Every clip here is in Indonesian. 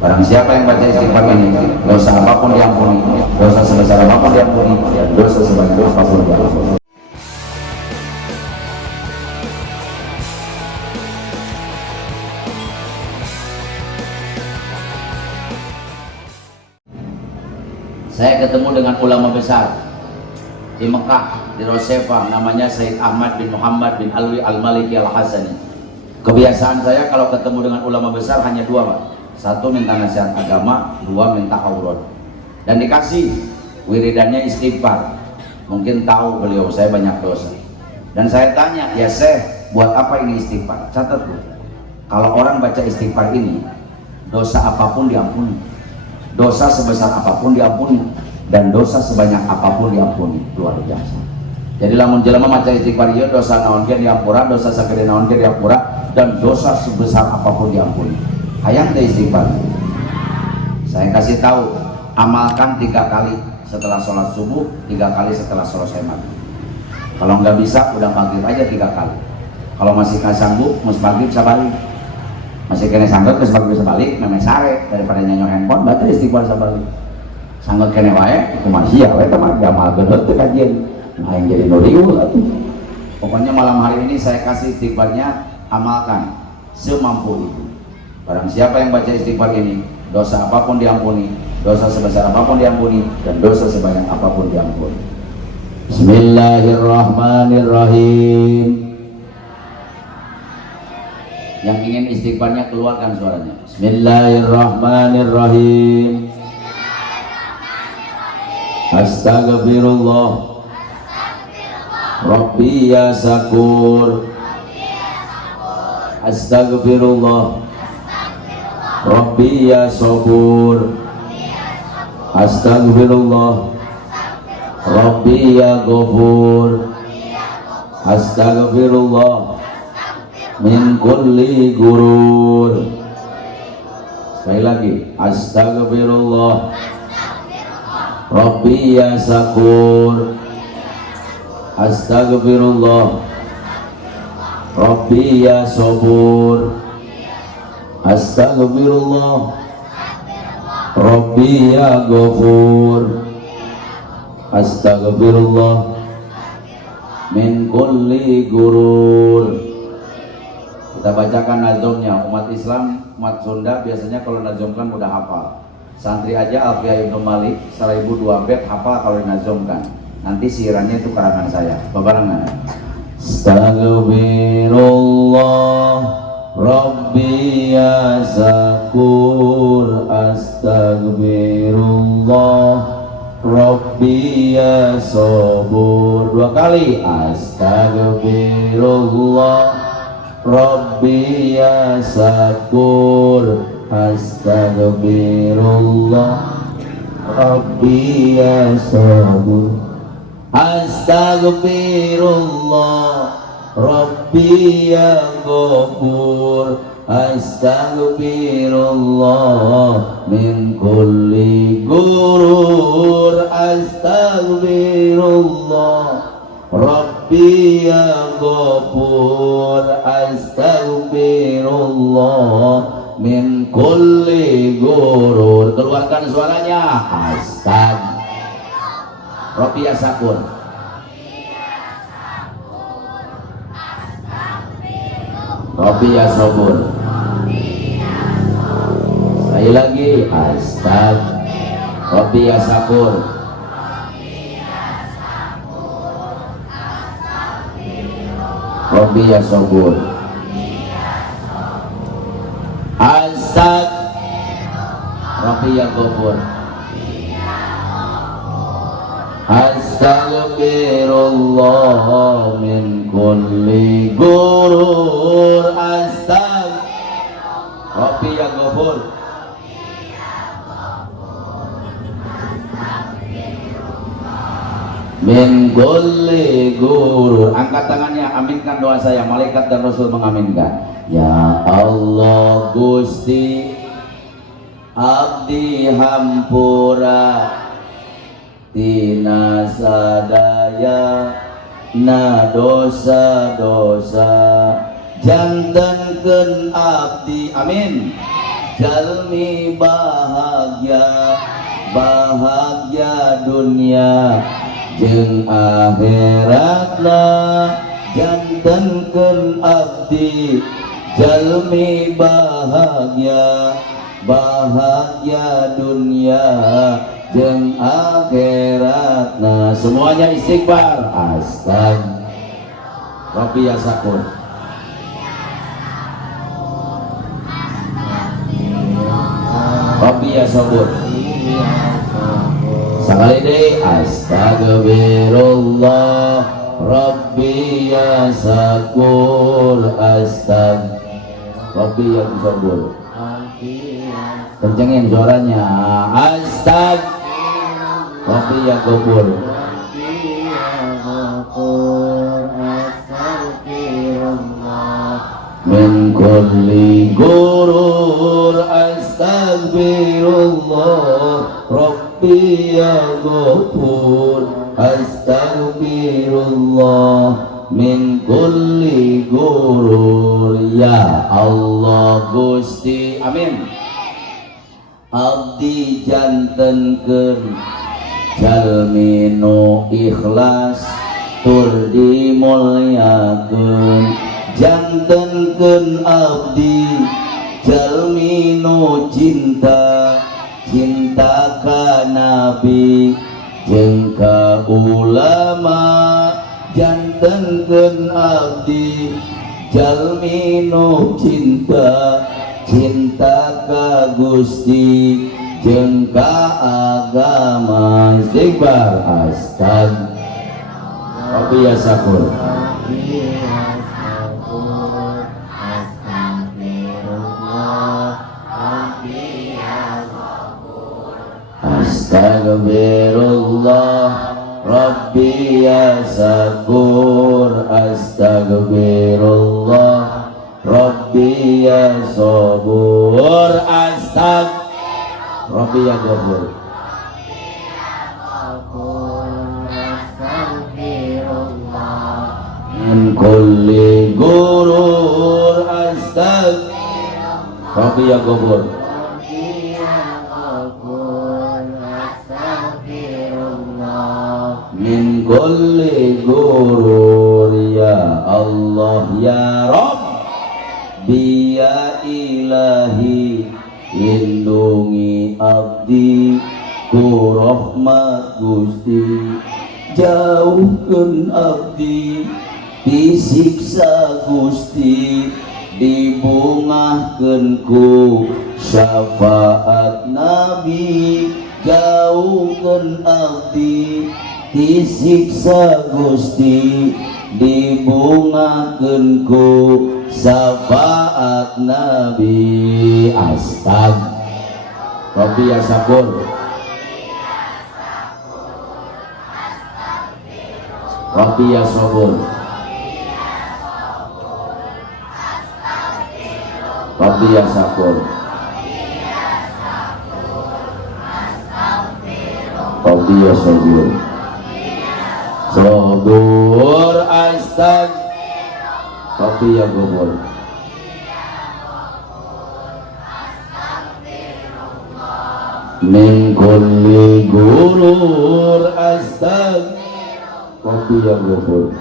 Barang siapa yang baca istighfar ini, dosa apapun diampuni, dosa sebesar apapun diampuni, dosa sebanyak apapun diampuni. Saya ketemu dengan ulama besar di Mekah, di Rosefa, namanya Said Ahmad bin Muhammad bin Alwi Al-Maliki Al-Hasani. Kebiasaan saya kalau ketemu dengan ulama besar hanya dua, Pak. Satu, minta nasihat agama, dua, minta aurat. Dan dikasih wiridannya istighfar. Mungkin tahu beliau saya banyak dosa. Dan saya tanya, ya Syekh, buat apa ini istighfar? Catat Bu, kalau orang baca istighfar ini, dosa apapun diampuni, dosa sebesar apapun diampuni, dan dosa sebanyak apapun diampuni. Luar biasa. Jadi lamun jelema maca istighfar ieu, dosa naon ge diampura, dosa sagede naon ge diampura, dan dosa sebesar apapun diampuni. Hayang teh istighfar. Saya kasih tahu, amalkan 3 kali setelah sholat subuh, 3 kali setelah sholat maghrib. Kalau nggak bisa, udah maghrib aja 3 kali. Kalau masih nggak sanggup, mus maghrib sabalik. Masih kena sanggup, mus maghrib sabalik, memang sare daripada nyanyi handphone, baca istighfar sabalik. Sanggup kena wae, kumaha sia wae teman, gamal geut teh kajian. Nah, yang jadi nuriul atuh. Pokoknya malam hari ini saya kasih istighfarnya, amalkan semampu itu. Barang siapa yang baca istighfar ini, dosa apapun diampuni, dosa sebesar apapun diampuni, dan dosa sebanyak apapun diampuni. Bismillahirrahmanirrahim. Yang ingin istighfarnya keluarkan suaranya. Bismillahirrahmanirrahim. Astagfirullah Rabbi ya Sakur. Astagfirullah Rabbi ya Sabur. Astagfirullah Rabbi ya Ghafur. Astagfirullah min kulli gurur. Sekali lagi, astagfirullah Rabbi ya Sakur. Astagfirullah Rabbi ya Sabur. Astagfirullah Rabbi ya Ghafur. Astagfirullah min kulli gurur. Kita bacakan nazomnya. Umat Islam, umat Sunda biasanya kalau nazomkan mudah hafal. Santri aja Alfiah Ibnu Malik 1002 bait hafal kalau dinazomkan. Nanti siirannya itu karangan saya. Bebarengan. Astagfirullah Rabbi ya Sakur. Astagfirullah Rabbi ya Sabur. 2 kali. Astagfirullah Rabbi ya Sakur. Astagfirullah Rabbi ya Sabur. Astagfirullah Rabbi ya Ghafur. Astagfirullah min kulli gurur. Astagfirullah Rabbi ya Ghafur. Astagfirullah min kulli gurur. Keluarkan suaranya. Astag Rabbi ya Sakur. Rabbi ya Sabur. Sekali lagi. Astag Rabbi ya Sakur. Rabbi ya Sabur. Astag Rabbi ya Ghafur. Astagfirullah min kulli gurur. Astag Rabbi ya Ghafur. Min kulli gurur. Angkat tangannya, aminkan doa saya. Malaikat dan Rasul mengaminkan. Ya Allah Gusti abdi hampura tina sadaya na dosa-dosa jantenkeun abdi. Amin. jalmi bahagia bahagia dunia jeung akhiratna jantenkeun abdi jalmi bahagia bahagia dunia jeung akhiratna. Semuanya istighfar. Astagfirullah. Rabbi ya sakur. Rabbi ya sabur. Sekali deh. Astagfirullah Rabbi ya sakur. Astagfirullah Rabbi ya sabur. Kencengin suaranya. Astagfirullah Rabbi ya gopur. Min kulli gurur astagfirullah Rabbi ya ghafur astagfirullah min kulli gurur ya Allah Gusti amin. Abdi jantenkeun jalmi nu ikhlas tur dimulyakeun jantenkeun abdi jalmi nu cinta cinta ka nabi jeung ka ulama jantenkeun abdi jalmi nu cinta cinta ka Gusti jeung ka agama. Istighfar. Astagfirullah Rabbi ya sakur. Astagfirullah Rabbi ya sakur. Astagfirullah Rabbi ya sabur. Astagfirullah Rabbi ya ghafur. Min kulli gurur. Astagfirullah Rabbi ya ghafur. Min kulli gurur ya Allah ya Rabbi ya ilahi lindungi abdi ku rahmat Gusti jauhkeun abdi disiksa Gusti dibungahkeun ku syafaat Nabi jauhkeun abdi disiksa Gusti dibungahkeun ku syafaat Nabi. Astagfirullah Rabbi ya sakur. Rabbi ya sabur. Rabbi ya sakur. Rabbi ya sabur. Sabur. Astagfirullah Rabbi ya ghafur. Min kulli gurur. Astagfirullah Rabbi ya ghafur.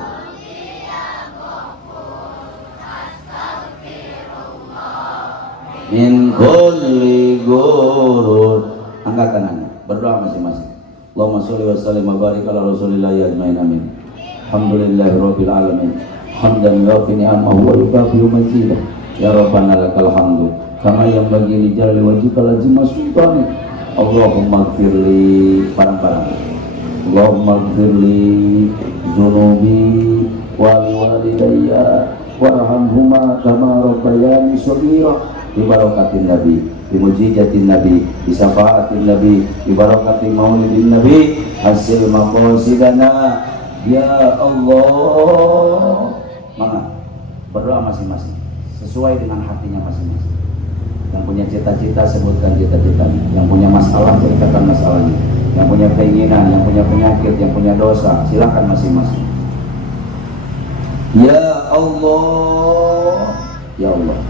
Min kulli gurur. Angkat tangannya, berdoa masing-masing. Allahumma sholli wa sallim wa barik ala rasulillah ajmain amin. Alhamdulillahi rabbil alamin. Hamdan yuwafi ni'amahu wa yukafi'u mazidah. Ya Rabbana lakal hamdu kama yanbaghi li jalali wajhika lazima sultani. Allahumma ighfirli parang-parang. Allahumma ighfirli dzunubi wa liwalidayya warhamhuma kama rabbayani shaghira. Bi barakatin nabi, bi mujizatin nabi, bi syafaatin nabi, bi barakati maulidin nabi, hasil maqasidana ya Allah. Maka berdoa masing-masing sesuai dengan hatinya masing-masing. Yang punya cita-cita sebutkan cita-citanya, yang punya masalah ceritakan masalahnya, yang punya keinginan, yang punya penyakit, yang punya dosa, silakan masing-masing. Ya Allah, ya Allah.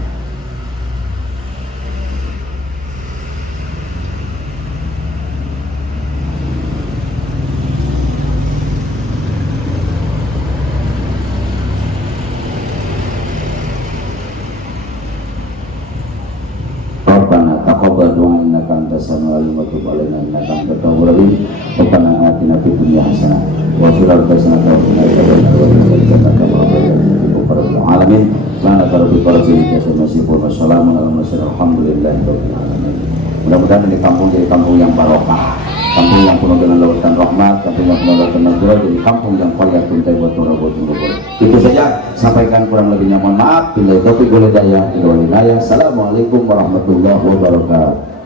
du'a innaka antas samiul alim wa tub alaina innaka antat tawwabur rahim. Rabbana atina fid dunya hasanah wa fil akhirati hasanah wa qina adzabannar. Alamin. Lana karubi karubi wassalamu ala mursalin alhamdulillahi rabbil alamin. Mudah-mudahan ini kampung jadi kampung yang barokah, kampung yang penuh dengan lautan rahmat, kampung yang penuh dengan tenaga, jadi kampung yang kaya tuntai buat turabot. Itu saja, sampaikan kurang lebihnya mohon maaf. Bila itu boleh daya, Assalamualaikum warahmatullahi wabarakatuh.